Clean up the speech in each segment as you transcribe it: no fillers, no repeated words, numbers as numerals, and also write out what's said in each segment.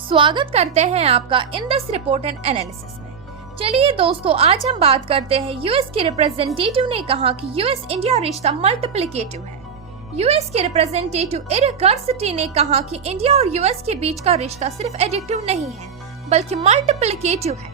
स्वागत करते हैं आपका in this report and analysis में। चलिए दोस्तों, आज हम बात करते हैं यूएस के रिप्रेजेंटेटिव ने कहा कि यूएस इंडिया रिश्ता मल्टीप्लिकेटिव है। यूएस के रिप्रेजेंटेटिव एरिक गारसिटी ने कहा कि इंडिया और यूएस के बीच का रिश्ता सिर्फ एडिक्टिव नहीं है बल्कि मल्टीप्लिकेटिव है।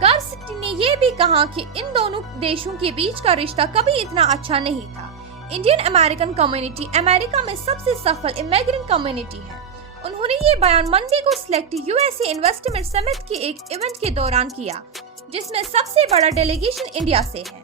गारसिटी ने यह भी कहा कि इन दोनों देशों के बीच का रिश्ता कभी इतना अच्छा नहीं था। इंडियन अमेरिकन कम्युनिटी अमेरिका में सबसे सफल इमिग्रेंट कम्युनिटी है। उन्होंने ये बयान मंडे को सिलेक्ट यूएसए इन्वेस्टमेंट समिट के एक इवेंट के दौरान किया, जिसमें सबसे बड़ा डेलीगेशन इंडिया से है।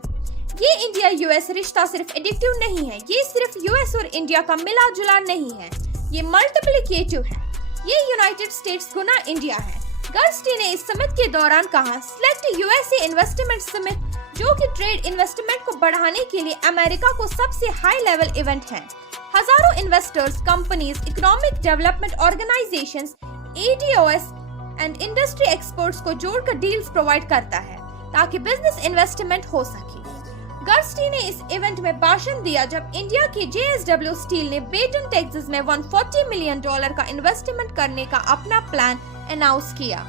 ये इंडिया यूएस रिश्ता सिर्फ एडिक्टिव नहीं है, ये सिर्फ यूएस और इंडिया का मिला जुला नहीं है, ये मल्टीप्लिकेटिव है। ये यूनाइटेड स्टेट्स गुना इंडिया है। गारसिटी ने इस समिट के दौरान कहा, सिलेक्ट यूएसए इन्वेस्टमेंट समिट जो कि ट्रेड इन्वेस्टमेंट को बढ़ाने के लिए अमेरिका को सबसे हाई लेवल इवेंट है। हजारों investors, companies, economic development organisations, EDOs and industry experts को जोड़कर डील्स प्रोवाइड करता है ताकि बिजनेस इन्वेस्टमेंट हो सके। गारसिटी ने इस इवेंट में भाषण दिया जब इंडिया की जेएसडब्ल्यू स्टील ने बेटन टेक्सास में $140 मिलियन का इन्वेस्टमेंट करने का अपना प्लान अनाउंस किया।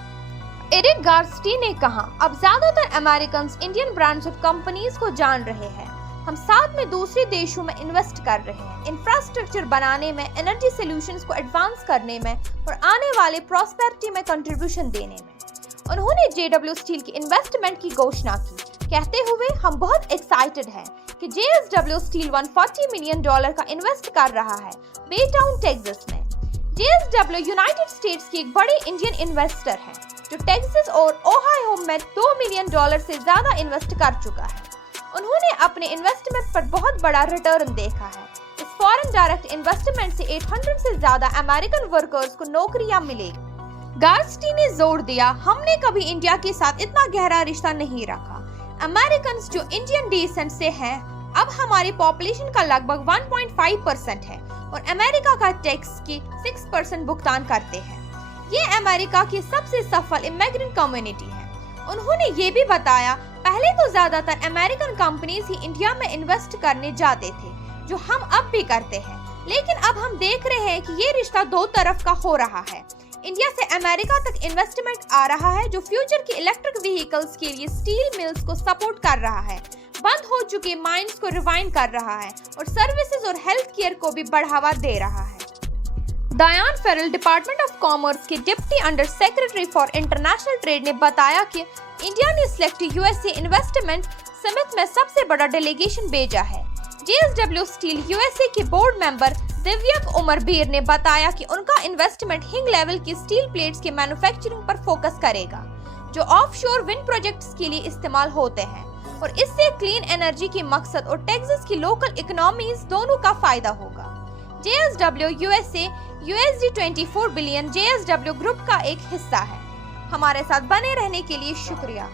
एरिक गारसिटी ने कहा, अब ज्यादातर अमेरिकन इंडियन ब्रांड्स और कंपनीज को जान रहे हैं। हम साथ में दूसरे देशों में इन्वेस्ट कर रहे हैं, इंफ्रास्ट्रक्चर बनाने में, एनर्जी सॉल्यूशंस को एडवांस करने में और आने वाले प्रॉस्पेरिटी में कंट्रीब्यूशन देने में। उन्होंने जेडब्ल्यू स्टील की इन्वेस्टमेंट की घोषणा की, कहते हुए हम बहुत एक्साइटेड हैं कि जेएसडब्ल्यू स्टील $140 मिलियन का इन्वेस्ट कर रहा है बेटाउन टेक्सास में। जेएसडब्ल्यू यूनाइटेड स्टेट्स की एक बड़ी इंडियन इन्वेस्टर है जो टेक्सास और ओहायो में $2 मिलियन से ज्यादा इन्वेस्ट कर चुका है। उन्होंने अपने इन्वेस्टमेंट पर बहुत बड़ा रिटर्न देखा है। इस फॉरेन डायरेक्ट इन्वेस्टमेंट से 800 से ज्यादा अमेरिकन वर्कर्स को नौकरियां मिलेगी। गारसिटी ने जोर दिया, हमने कभी इंडिया के साथ इतना गहरा रिश्ता नहीं रखा। अमेरिकन जो इंडियन डिसेंट से हैं, अब हमारी पॉपुलेशन का लगभग 1.5% है और अमेरिका का टैक्स की 6% भुगतान करते हैं। ये अमेरिका की सबसे सफल इमिग्रेंट कम्युनिटी है। उन्होंने ये भी बताया, पहले तो ज्यादातर अमेरिकन कंपनीज ही इंडिया में इन्वेस्ट करने जाते थे, जो हम अब भी करते हैं, लेकिन अब हम देख रहे हैं कि ये रिश्ता दो तरफ का हो रहा है। इंडिया से अमेरिका तक इन्वेस्टमेंट आ रहा है जो फ्यूचर के इलेक्ट्रिक व्हीकल्स के लिए स्टील मिल्स को सपोर्ट कर रहा है, बंद हो चुके माइंस को रिवाइंड कर रहा है और सर्विसेज और हेल्थ केयर को भी बढ़ावा दे रहा है। डायन फेरल, डिपार्टमेंट ऑफ कॉमर्स के deputy under secretary for international trade ने बताया कि इंडिया ने सिलेक्ट यूएसए इन्वेस्टमेंट समिट में सबसे बड़ा डेलीगेशन भेजा है। जेएसडब्ल्यू स्टील यूएसए के बोर्ड मेंबर दिव्यक उमर बीर ने बताया कि उनका इन्वेस्टमेंट हिंग लेवल की स्टील प्लेट्स के मैन्युफैक्चरिंग पर फोकस करेगा, जो ऑफशोर विंड प्रोजेक्ट्स के लिए इस्तेमाल होते हैं और इससे क्लीन एनर्जी के मकसद और टेक्सास की लोकल इकोनॉमीज दोनों का फायदा होगा। JSW USA $24 billion JSW group का एक हिस्सा है। हमारे साथ बने रहने के लिए शुक्रिया।